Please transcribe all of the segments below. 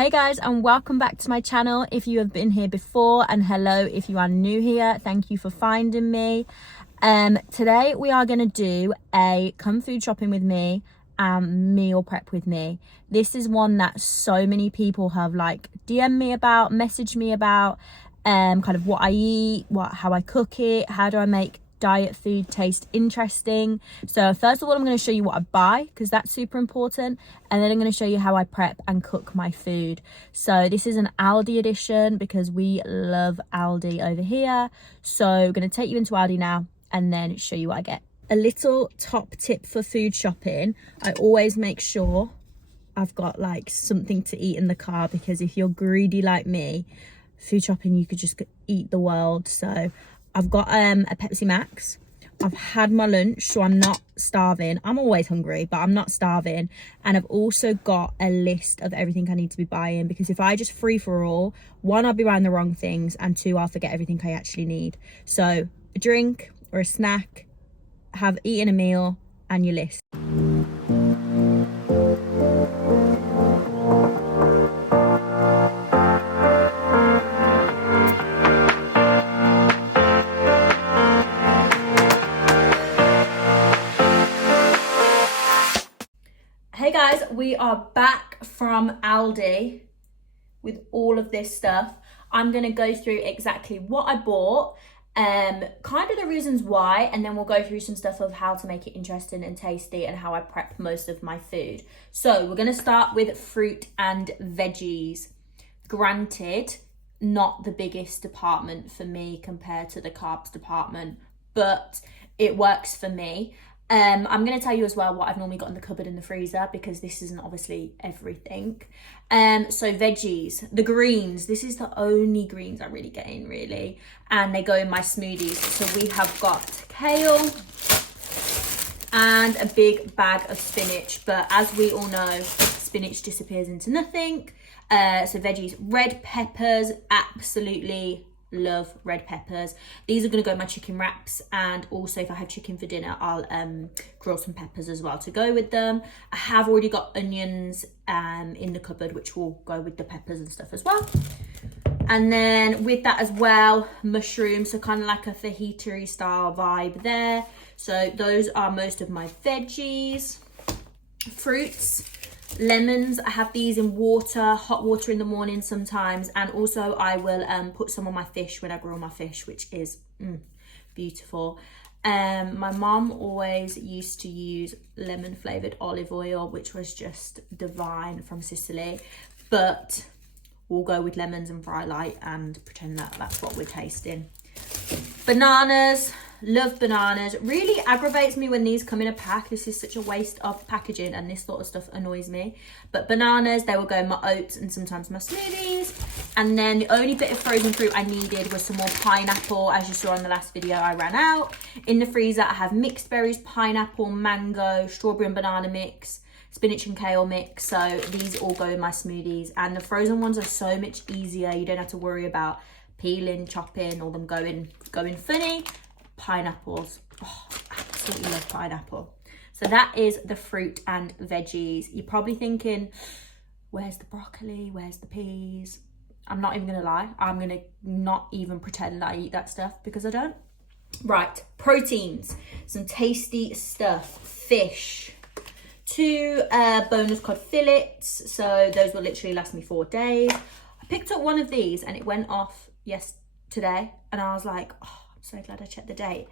Hey guys, and welcome back to my channel if you have been here before, and hello if you are new here. Thank you for finding me. Today we are going to do a come food shopping with me and meal prep with me. This is one that so many people have DM me about, messaged me about, kind of what I eat, how I cook it, how do I make diet food taste interesting. So first of all, I'm going to show you what I buy because that's super important, and then I'm going to show you how I prep and cook my food. So this is an Aldi edition because we love Aldi over here. So I'm going to take you into Aldi now and then show you what I get. A little top tip for food shopping: I always make sure I've got something to eat in the car, because if you're greedy like me, food shopping, you could just eat the world. So I've got a Pepsi Max. I've had my lunch, so I'm not starving. I'm always hungry, but I'm not starving. And I've also got a list of everything I need to be buying, because if I just free for all, one, I'll be buying the wrong things, and two, I'll forget everything I actually need. So a drink or a snack, have eaten a meal, and your list. Hey guys, we are back from Aldi with all of this stuff. I'm going to go through exactly what I bought, kind of the reasons why, and then we'll go through some stuff of how to make it interesting and tasty and how I prep most of my food. So we're going to start with fruit and veggies. Granted, not the biggest department for me compared to the carbs department, but it works for me. I'm going to tell you as well what I've normally got in the cupboard and the freezer, because this isn't obviously everything. So veggies, the greens, this is the only greens I really get in, really. And they go in my smoothies. So we have got kale and a big bag of spinach. But as we all know, spinach disappears into nothing. So veggies, red peppers, absolutely love red peppers. These are going to go in my chicken wraps, and also if I have chicken for dinner, I'll grill some peppers as well to go with them. I have already got onions in the cupboard, which will go with the peppers and stuff as well. And then with that as well, mushrooms, so kind of like a fajita style vibe there. So those are most of my veggies. Fruits, lemons, I have these in water, hot water in the morning sometimes, and also I will put some on my fish when I grill my fish, which is beautiful. My mom always used to use lemon flavored olive oil, which was just divine, from Sicily, but we'll go with lemons and fry light and pretend that that's what we're tasting. Bananas, love bananas. Really aggravates me when these come in a pack. This is such a waste of packaging, and this sort of stuff annoys me. But bananas, they will go in my oats and sometimes my smoothies. And then the only bit of frozen fruit I needed was some more pineapple. As you saw in the last video, I ran out. In the freezer, I have mixed berries, pineapple, mango, strawberry and banana mix, spinach and kale mix. So these all go in my smoothies, and the frozen ones are so much easier. You don't have to worry about peeling, chopping, or them going funny. Pineapples, oh, absolutely love pineapple. So that is the fruit and veggies. You're probably thinking, where's the broccoli, where's the peas? I'm not even gonna lie, I'm gonna not even pretend that I eat that stuff, because I don't. Right, proteins, some tasty stuff. Fish, 2 boneless cod fillets, so those will literally last me 4 days. I picked up one of these and it went off yesterday, and I was like, oh, so glad I checked the date.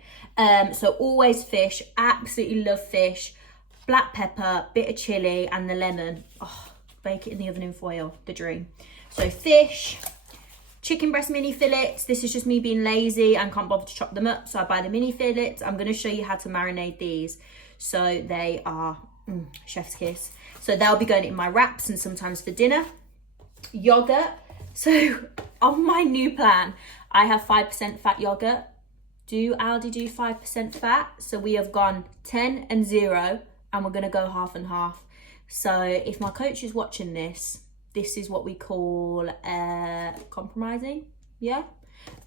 So always fish, absolutely love fish. Black pepper, bit of chili, and the lemon. Oh, bake it in the oven in foil, the dream. So fish, chicken breast mini fillets. This is just me being lazy and can't bother to chop them up, so I buy the mini fillets. I'm going to show you how to marinate these. So they are chef's kiss. So they'll be going in my wraps and sometimes for dinner. Yogurt. So on my new plan, I have 5% fat yogurt. Do Aldi do 5% fat? So we have gone 10 and 0, and we're going to go half and half. So if my coach is watching this, this is what we call compromising. Yeah.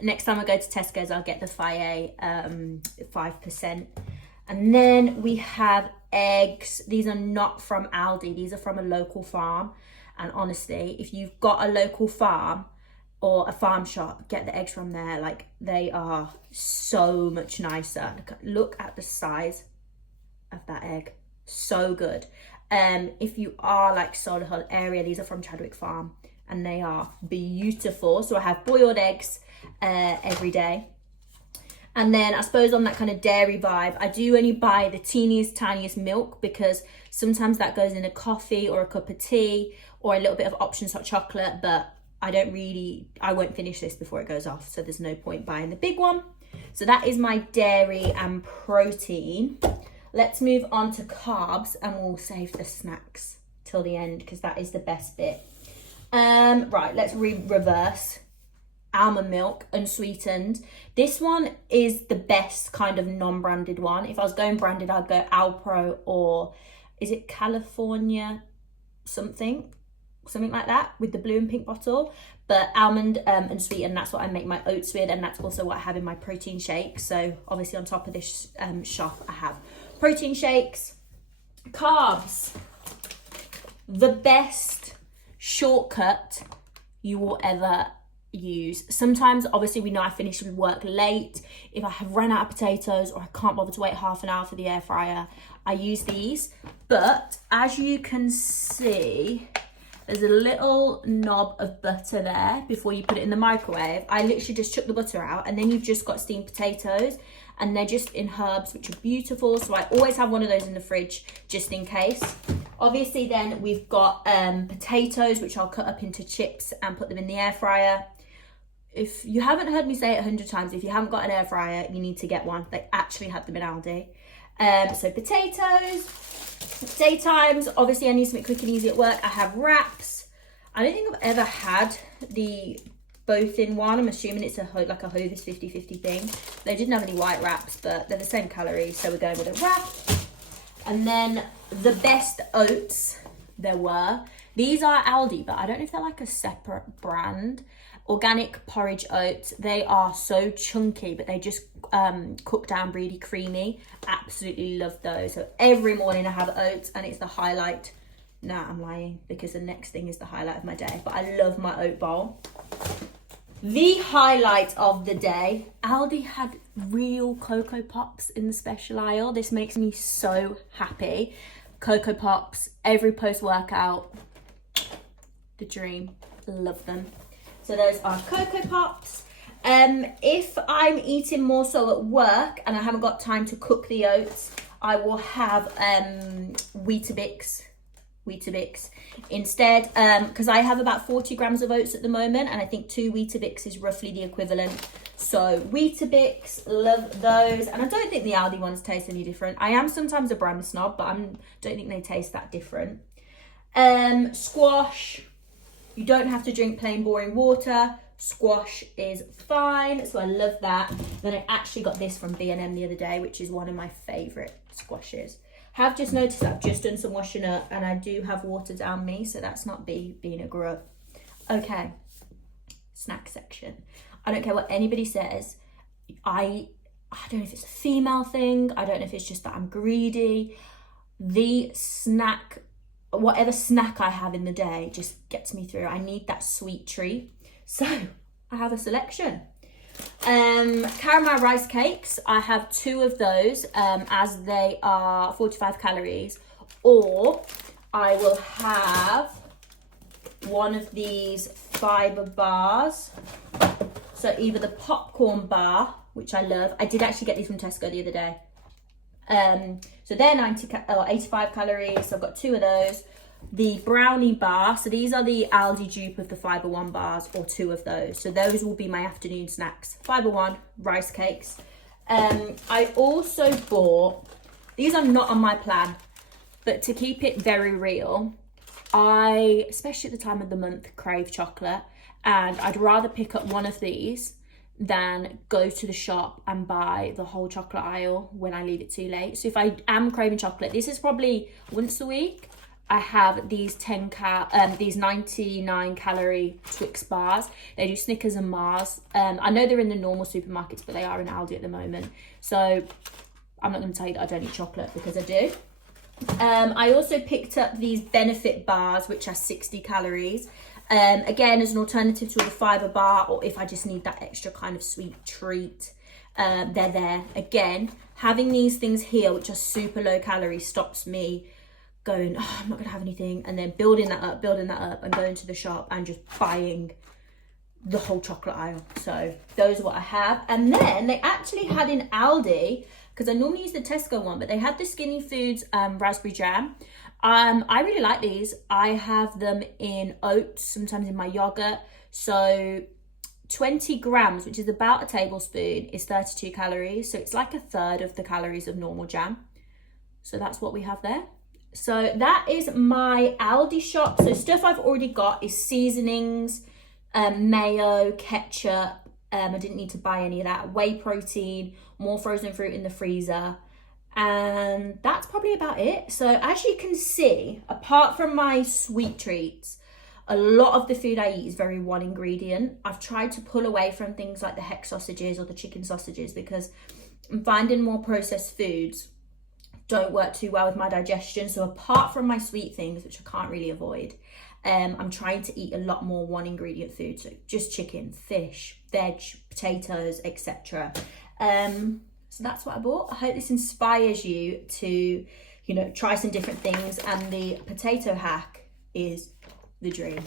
Next time I go to Tesco's, I'll get the Faye 5%. And then we have eggs. These are not from Aldi. These are from a local farm. And honestly, if you've got a local farm or a farm shop, get the eggs from there. Like, they are so much nicer. Look at the size of that egg. So good. If you are like Solihull area, these are from Chadwick Farm and they are beautiful. So I have boiled eggs every day. And then I suppose on that kind of dairy vibe, I do only buy the teeniest, tiniest milk because sometimes that goes in a coffee or a cup of tea or a little bit of Options hot chocolate, but I won't finish this before it goes off. So there's no point buying the big one. So that is my dairy and protein. Let's move on to carbs and we'll save the snacks till the end because that is the best bit. Right, let's reverse. Almond milk, unsweetened. This one is the best kind of non-branded one. If I was going branded, I'd go Alpro or is it California something like that with the blue and pink bottle. But almond unsweetened, that's what I make my oats with, and that's also what I have in my protein shake. So obviously on top of this shop, I have protein shakes. Carbs, the best shortcut you will ever use. Sometimes obviously we know I finish with work late. If I have run out of potatoes or I can't bother to wait half an hour for the air fryer, I use these. But as you can see, there's a little knob of butter there before you put it in the microwave. I literally just chuck the butter out and then you've just got steamed potatoes and they're just in herbs, which are beautiful. So I always have one of those in the fridge just in case. Obviously then we've got potatoes, which I'll cut up into chips and put them in the air fryer. If you haven't heard me say it 100 times, if you haven't got an air fryer, you need to get one. They actually have them in Aldi. So potatoes, daytimes, obviously I need something quick and easy at work. I have wraps. I don't think I've ever had the both in one. I'm assuming it's like a Hovis 50-50 thing. They didn't have any white wraps, but they're the same calories, so we're going with a wrap. And then the best oats there were. These are Aldi, but I don't know if they're like a separate brand. Organic porridge oats. They are so chunky, but they just cook down really creamy. Absolutely love those. So every morning I have oats and it's the highlight. Nah, I'm lying because the next thing is the highlight of my day. But I love my oat bowl. The highlight of the day, Aldi had real Cocoa Pops in the special aisle. This makes me so happy. Cocoa Pops, every post-workout, the dream. Love them. So those are Cocoa Pops. If I'm eating more so at work and I haven't got time to cook the oats, I will have Weetabix instead, because I have about 40 grams of oats at the moment and I think 2 Weetabix is roughly the equivalent. So Weetabix, love those. And I don't think the Aldi ones taste any different. I am sometimes a brand snob, but I don't think they taste that different. Squash, you don't have to drink plain boring water. Squash is fine, so I love that. Then I actually got this from B&M the other day, which is one of my favourite squashes. Have just noticed I've just done some washing up and I do have water down me, so that's not being a grub. Okay, snack section. I don't care what anybody says. I don't know if it's a female thing. I don't know if it's just that I'm greedy. The snack, whatever snack I have in the day just gets me through. I need that sweet treat. So I have a selection. Caramel rice cakes, I have 2 of those as they are 45 calories, or I will have one of these fiber bars. So either the popcorn bar, which I love. I did actually get these from Tesco the other day. So they're 85 calories, so I've got 2 of those. The brownie bar, so these are the Aldi dupe of the Fibre One bars, or 2 of those. So those will be my afternoon snacks. Fibre One, rice cakes. I also bought, these are not on my plan, but to keep it very real, I, especially at the time of the month, crave chocolate. And I'd rather pick up one of these than go to the shop and buy the whole chocolate aisle when I leave it too late. So if I am craving chocolate, this is probably once a week. I have these 99 calorie Twix bars. They do Snickers and Mars. I know they're in the normal supermarkets, but they are in Aldi at the moment. So I'm not going to tell you that I don't eat chocolate because I do. I also picked up these Benefit bars, which are 60 calories. Again, as an alternative to the fiber bar, or if I just need that extra kind of sweet treat, they're there. Again, having these things here, which are super low calorie, stops me going, oh, I'm not gonna have anything, and then building that up, and going to the shop and just buying the whole chocolate aisle. So those are what I have. And then they actually had in Aldi, because I normally use the Tesco one, but they had the Skinny Foods raspberry jam. I really like these. I have them in oats, sometimes in my yogurt. So 20 grams, which is about a tablespoon, is 32 calories. So it's like a third of the calories of normal jam. So that's what we have there. So that is my Aldi shop. So stuff I've already got is seasonings, mayo, ketchup. I didn't need to buy any of that. Whey protein, more frozen fruit in the freezer. And that's probably about it. So as you can see, apart from my sweet treats, a lot of the food I eat is very one ingredient. I've tried to pull away from things like the hex sausages or the chicken sausages, because I'm finding more processed foods don't work too well with my digestion. So apart from my sweet things, which I can't really avoid, I'm trying to eat a lot more one ingredient food. So just chicken, fish, veg, potatoes, etc. So that's what I bought. I hope this inspires you to, try some different things. And the potato hack is the dream.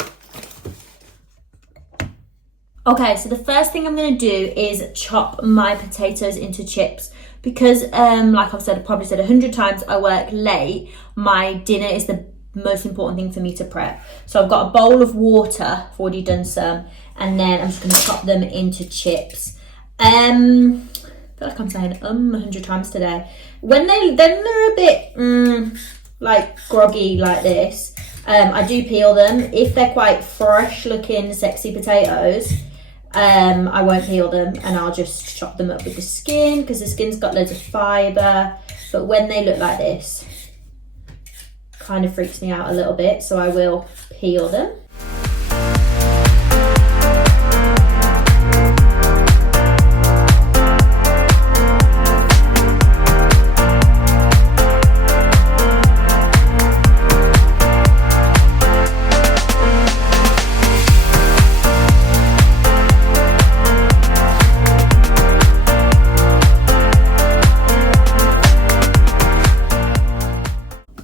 Okay, so the first thing I'm going to do is chop my potatoes into chips, because like I've said, I've probably said 100 times, I work late. My dinner is the most important thing for me to prep. So I've got a bowl of water, I've already done some, and then I'm just going to chop them into chips. I feel like I'm saying 100 times today. When they're a bit like groggy like this, I do peel them. If they're quite fresh looking, sexy potatoes, I won't peel them, and I'll just chop them up with the skin, because the skin's got loads of fibre. But when they look like this, kind of freaks me out a little bit, so I will peel them.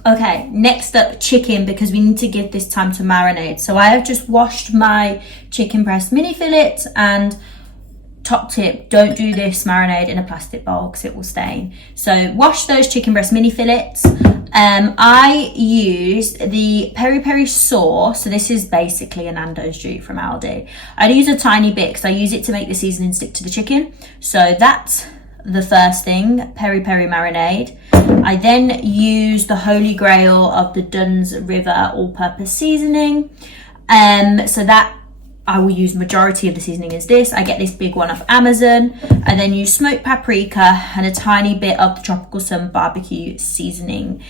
Okay, next up, chicken, because we need to give this time to marinate. So I have just washed my chicken breast mini fillets, and top tip, don't do this marinade in a plastic bowl because it will stain. So wash those chicken breast mini fillets. I used the peri peri sauce. So this is basically a Nando's Duke from Aldi. I'd use a tiny bit because I use it to make the seasoning stick to the chicken. So that's the first thing, peri peri marinade. I then use the holy grail of the Dunn's River all-purpose seasoning. So that I will use majority of the seasoning is this. I get this big one off Amazon. I then use smoked paprika and a tiny bit of the Tropical Sun barbecue seasoning.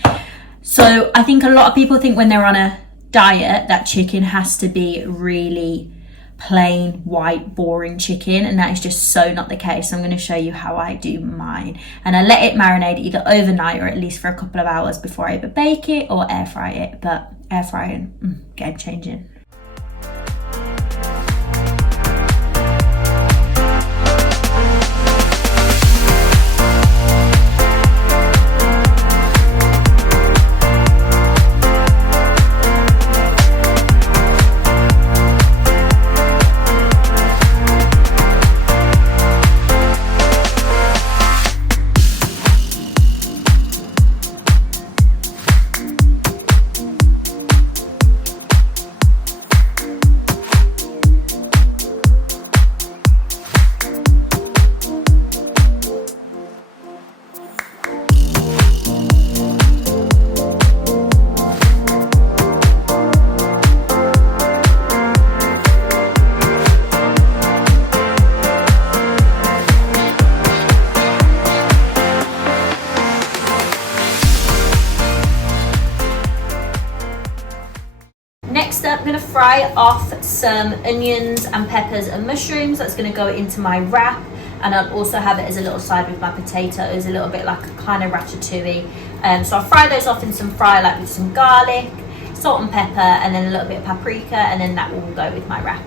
So I think a lot of people think when they're on a diet that chicken has to be really plain white boring chicken, and that is just so not the case. I'm going to show you how I do mine, and I let it marinate either overnight or at least for a couple of hours before I either bake it or air fry it. But air frying, game changing. Next up, I'm going to fry off some onions and peppers and mushrooms. That's going to go into my wrap. and I'll also have it as a little side with my potatoes, a little bit like a kind of ratatouille. So I'll fry those off in some fry light with some garlic, salt and pepper, and then a little bit of paprika, and then that will go with my wrap.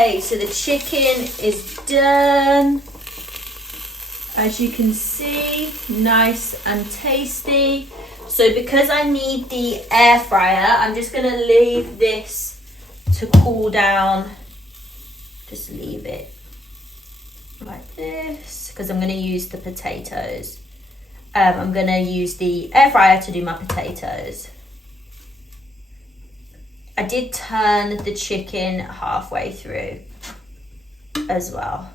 Okay, so the chicken is done. As you can see, nice and tasty. So because I need the air fryer, I'm just gonna leave this to cool down. Just leave it like this, because I'm gonna use the potatoes. I'm gonna use the air fryer to do my potatoes. I did turn the chicken halfway through as well.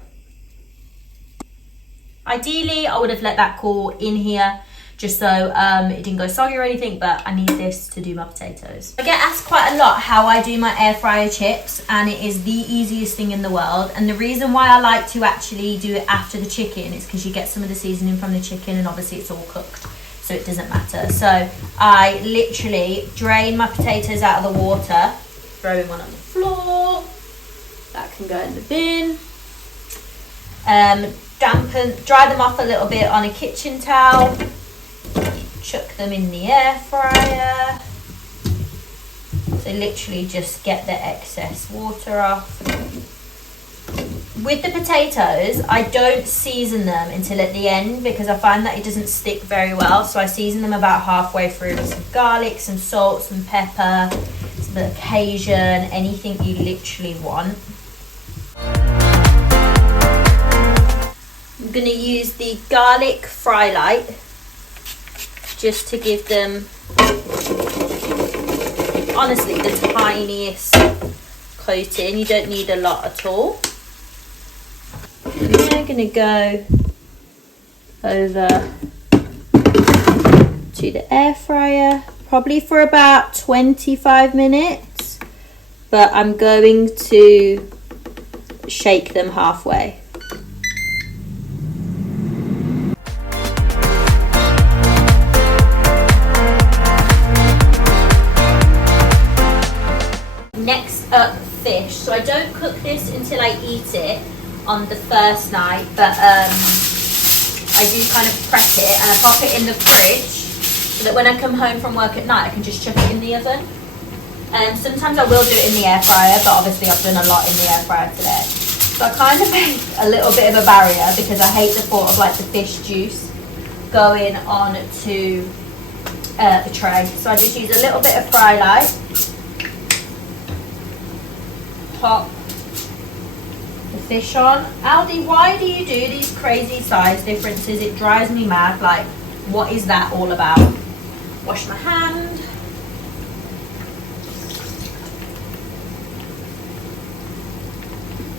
Ideally, I would have let that cool in here just so it didn't go soggy or anything, but I need this to do my potatoes. I get asked quite a lot how I do my air fryer chips, and it is the easiest thing in the world. And the reason why I like to actually do it after the chicken is because you get some of the seasoning from the chicken, and obviously it's all cooked, so it doesn't matter. So I literally drain my potatoes out of the water, throw in one on the floor, that can go in the bin. Dry them off a little bit on a kitchen towel, chuck them in the air fryer. So literally just get the excess water off. With the potatoes, I don't season them until at the end because I find that it doesn't stick very well. So I season them about halfway through with some garlic, some salt, some pepper, some bit of Cajun, anything you literally want. I'm going to use the garlic fry light just to give them, honestly, the tiniest coating. You don't need a lot at all. We're going to go over to the air fryer, probably for about 25 minutes, but I'm going to shake them halfway. Next up, fish. So I don't cook this until I eat it on the first night, but I do kind of prep it and I pop it in the fridge so that when I come home from work at night I can just chuck it in the oven. Sometimes I will do it in the air fryer, but obviously I've done a lot in the air fryer today. So I kind of make a little bit of a barrier because I hate the thought of like the fish juice going on to the tray. So I just use a little bit of fry light, pop the fish on. Aldi, why do you do these crazy size differences? It drives me mad. Like, what is that all about? Wash my hand.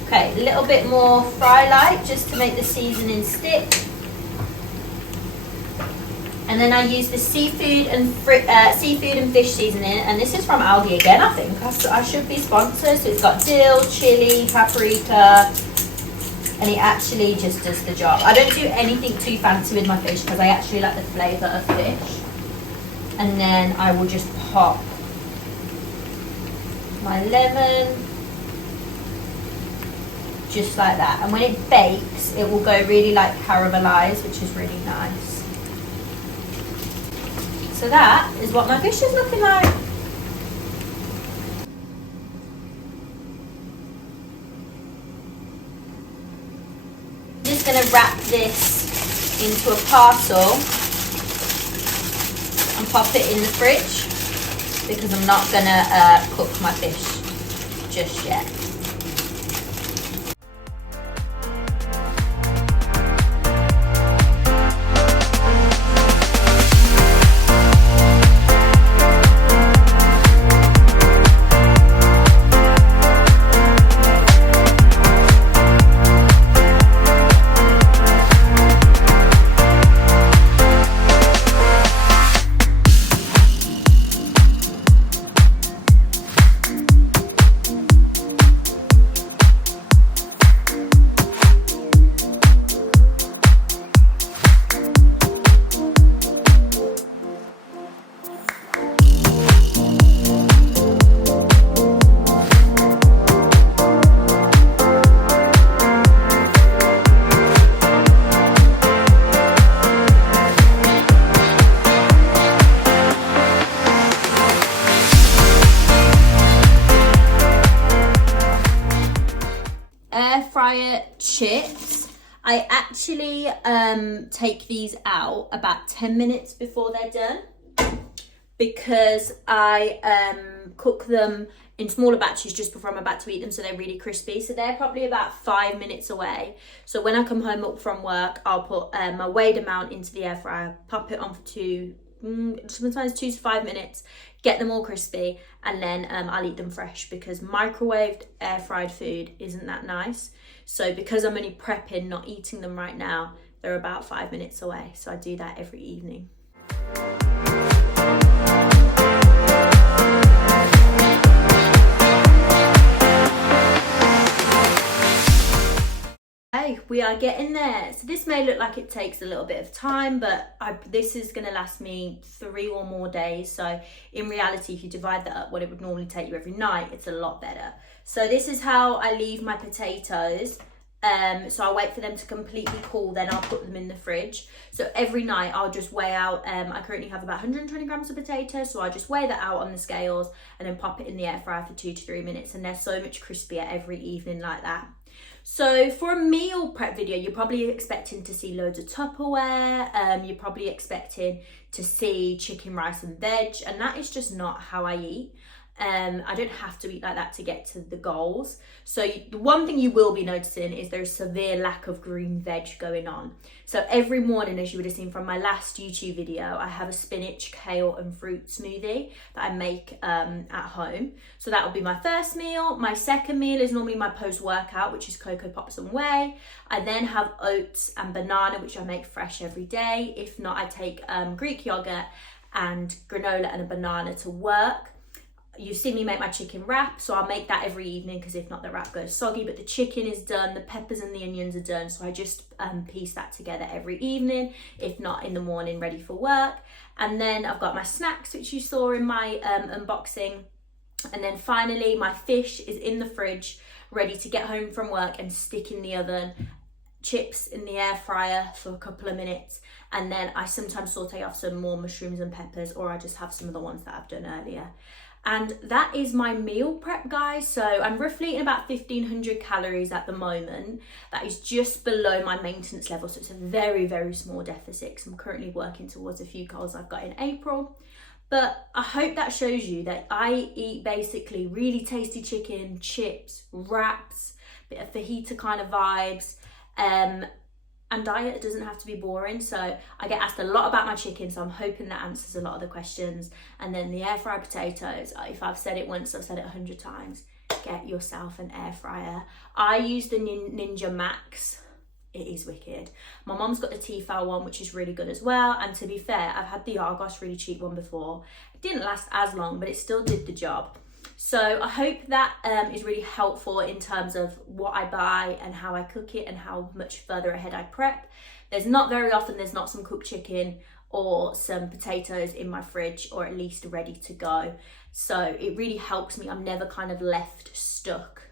Okay, a little bit more fry light just to make the seasoning stick. And then I use the seafood and fish seasoning, and this is from Aldi again, I think. I should be sponsored. So it's got dill, chili, paprika, and it actually just does the job. I don't do anything too fancy with my fish because I actually like the flavour of fish. And then I will just pop my lemon, just like that. And when it bakes, it will go really like caramelized, which is really nice. So that is what my fish is looking like. I'm just going to wrap this into a parcel and pop it in the fridge because I'm not going to cook my fish just yet. I actually take these out about 10 minutes before they're done, because I cook them in smaller batches just before I'm about to eat them, so they're really crispy. So they're probably about 5 minutes away. So when I come home up from work, I'll put my weighed amount into the air fryer, pop it on for sometimes 2 to 5 minutes, get them all crispy, and then I'll eat them fresh, because microwaved air fried food isn't that nice. So because I'm only prepping, not eating them right now, they're about 5 minutes away. So I do that every evening. We are getting there. So this may look like it takes a little bit of time, but this is going to last me 3 or more days. So in reality, if you divide that up, what it would normally take you every night, it's a lot better. So this is how I leave my potatoes. So I'll wait for them to completely cool, then I'll put them in the fridge. So every night I'll just weigh out, I currently have about 120 grams of potatoes, so I just weigh that out on the scales and then pop it in the air fryer for 2 to 3 minutes, and they're so much crispier every evening like that. So for a meal prep video, you're probably expecting to see loads of Tupperware, you're probably expecting to see chicken, rice and veg, and that is just not how I eat. I don't have to eat like that to get to the goals. So the one thing you will be noticing is there's severe lack of green veg going on. So every morning, as you would have seen from my last YouTube video, I have a spinach, kale and fruit smoothie that I make at home. So that will be my first meal. My second meal is normally my post-workout, which is Cocoa Pops and whey. I then have oats and banana, which I make fresh every day. If not, I take Greek yogurt and granola and a banana to work. You've seen me make my chicken wrap, so I'll make that every evening, because if not the wrap goes soggy. But the chicken is done, the peppers and the onions are done, so I just piece that together every evening, if not in the morning, ready for work. And then I've got my snacks, which you saw in my unboxing. And then finally my fish is in the fridge, ready to get home from work and stick in the oven. Chips in the air fryer for a couple of minutes, and then I sometimes saute off some more mushrooms and peppers, or I just have some of the ones that I've done earlier. And that is my meal prep, guys. So I'm roughly eating about 1,500 calories at the moment. That is just below my maintenance level, so it's a very, very small deficit, because I'm currently working towards a few goals I've got in April. But I hope that shows you that I eat basically really tasty chicken, chips, wraps, bit of fajita kind of vibes, and diet doesn't have to be boring. So I get asked a lot about my chicken, so I'm hoping that answers a lot of the questions. And then the air fried potatoes, if I've said it once, I've said it 100 times. Get yourself an air fryer. I use the Ninja Max. It is wicked. My mom's got the Tefal one, which is really good as well. And to be fair, I've had the Argos really cheap one before. It didn't last as long, but it still did the job. So I hope that is really helpful in terms of what I buy and how I cook it and how much further ahead I prep. There's not very often there's not some cooked chicken or some potatoes in my fridge, or at least ready to go. So it really helps me. I'm never kind of left stuck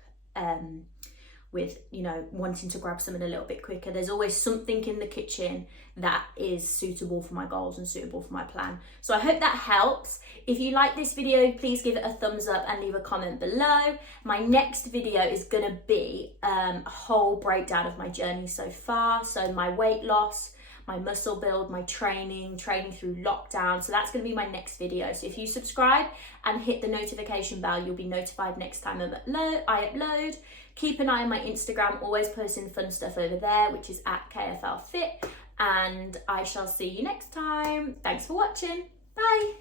with, you know, wanting to grab something a little bit quicker. There's always something in the kitchen that is suitable for my goals and suitable for my plan. So I hope that helps. If you like this video, please give it a thumbs up and leave a comment below. My next video is gonna be a whole breakdown of my journey so far. So my weight loss, my muscle build, my training through lockdown. So that's gonna be my next video. So if you subscribe and hit the notification bell, you'll be notified next time I upload. Keep an eye on my Instagram, always posting fun stuff over there, which is at KFL Fit. And I shall see you next time. Thanks for watching. Bye.